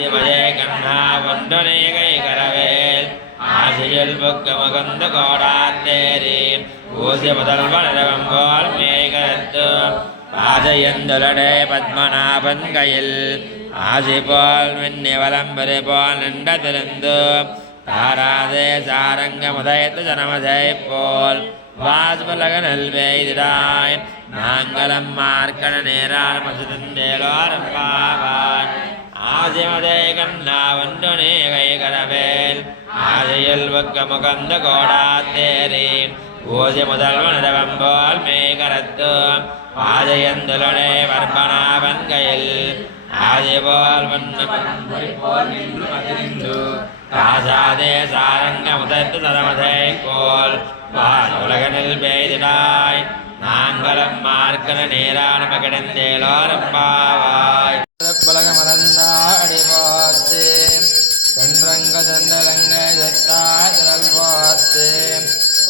மயே கண்ணா வண்டனை கை கரவேல் ஆசையில் புக்க மகந்த கோடாத்தேரி ஊசிய முதல் வளரவம்போல் மேகரத்து பாதையந்தொலடே பத்மநாபன் கையில் ஆசி போல் மின்னி வலம்பெரு போல் நின்ற திருந்து தாராதே சாரங்க முதயத்து ஜனமதை போல் வாசுபலக நல்வேதிடாய் நாங்களம் மார்க்கண நேரால் மசுதந்தேலோரம் பாவான் ஆசிமதே கண்ணா வண்டுனே கை கரவேல் ஆசையில் பக்க முகந்த கோடாத்தேரி ஊசி முதல் வனரவம்போல் மேகரத்து பாதையந்துலனே வர்பனாவன் கையில் ஆதிபோல் போல் நின்று மதிரிந்து காசாதே சாரங்க முதத்து தரமதை போல் உலகனில் பெய்திடாய் நாங்களும் மார்க்கன நேரான மகிழ்ந்தேலோரம் பாவாய் உலக மறந்தா அடிவாத்து சென்றங்க சென்றலங்கை செத்தாய் திரள் போத்து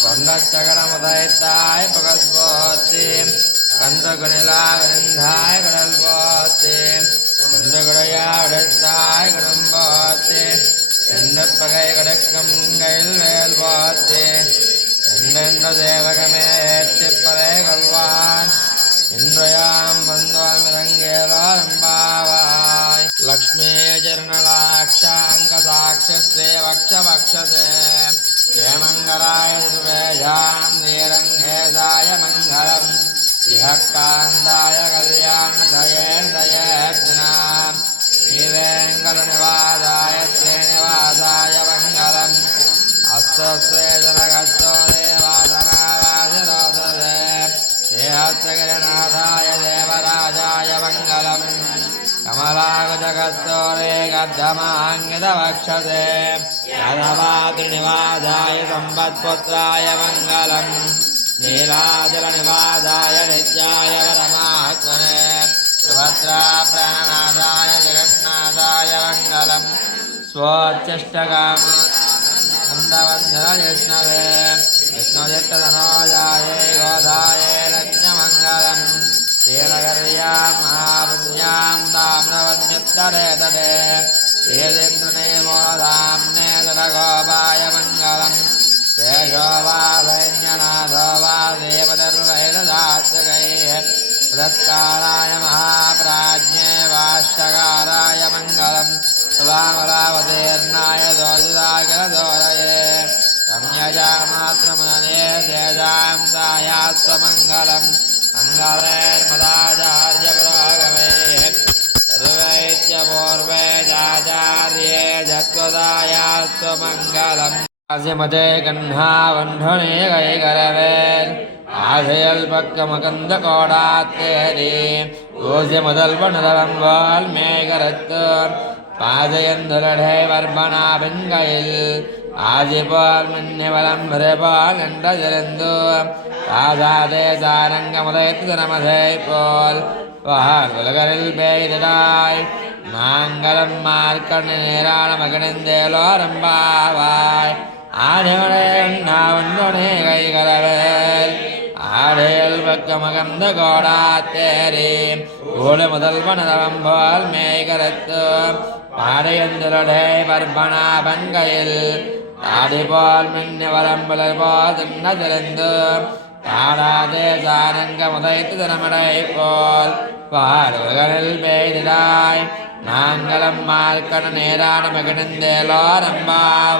கொண்ட சகட முதயத்தாய் பகல் போத்து கன்ற குணிலா விருந்தாய் கடல் போத்து கொண்ட குடையா உடைத்தாய் குடம் போத்து எந்த பகை கடக்கும் கையில் வேல் போத்து எந்தெந்த தேவகமே ஏற்றிப்பதை கொள்வான் இன்றையாம் வந்தோம் இறங்கேலோரம்பாவாய் லக்ஷ்மீ ஜர்ணலாட்சாங்கசாட்சஸ்ரே வக்ஷவக்ஷதே ஹேமங்கராய துர்வேஜாம் நீரங்கேதாய மங்களம் இஹக்காந்தாய கல்யாணதயேர்தயேர்தினாம் ஸ்ரீவேங்கடநிவாதாய ஸ்ரீநிவாசாய மங்களம் அஸ்தஸ்ரே ஜனகஸ்தோ தேவாதனாவாதிரோதரே ஏஹத்ரகிரநாதாய தேவராஜாய மங்களம் கமலாகுஜகஸ்தோரே கர்தமாங்கிதவக்ஷதே யதவாத்ரிநிவாசாய சம்பத்புத்ராய மங்களம் நீலாஜலநிவாசாய நித்யாய பரமாத்மனே சுபத்ரா பிராணநாதாய ஜெகநாதாய மங்களம் ஸ்வோச்சஷ்டகாம அந்தவந்தன விஷ்ணவே விஷ்ணுஜித்ததனோஜாயே கோதாயே லக்ஷ்மமங்கலம் ஸ்ரீநகர்யாம் மகாபுண்யாம் தாம்னவன்யுத்தரே தடே ஸ்ரீதேந்திரனே மோதாம்னே தடகோபாய மங்களம் சேஷோபாசைன்யநாதோ வா தேவதர்வைரதாத்ரிகைः பிரத்காராய மகாப்ராஜ்ஞே வாஷ்யகாராய மங்களம் சுவாமராவதீர்ணாய தோஜிதாகிரதோரயே ரம்யஜாமாத்ரமனே தேஜாம் தாயாத்வமங்கலம் மங்களேர்மதாச்சார்ய புரோகமே சர்வைத்யபூர்வேதாச்சார்யே ஜத்வதாயாத்வமங்கலம் ஆசிமதே கண்ணா வண்டனே கை கரவேல் ஆசையல் பக்க மகந்த கோடாத்தேரி ஊசி முதல் வனரவம்போல் மேகரத்து பாதையந்துலடே வர்பனாவின் கையில் ஆசி போல் மின்னி வலம்பெரு போல் நின்ற திருந்து காசாதே சாரங்க முதயத்து தினமதை போல் உலகரில் பெய்திடாய் நாங்களும் மார்க்கண நேரான மகிழ்ந்தேலோரம்பாவாய் ஆடிமடே நாவண்டனே கை கரவேல் ஆடேல் பக்க மகந்த கோடாத்தேரி ஊழி முதல் வனரவம்போல் மேய்கரத்து பாடையந்துலடே வர்பனாபன் கையில் ஆடி போல் மின்னி வலம்புலர் போல் தின்ன திறந்து காடாதே சாரங்க முதயத்து தினமடை போல் உலகனில் பெய்திடாய் நாங்களும் மார்க்கண நேரான மகிழ்ந்தேலோரம்பாவாய்.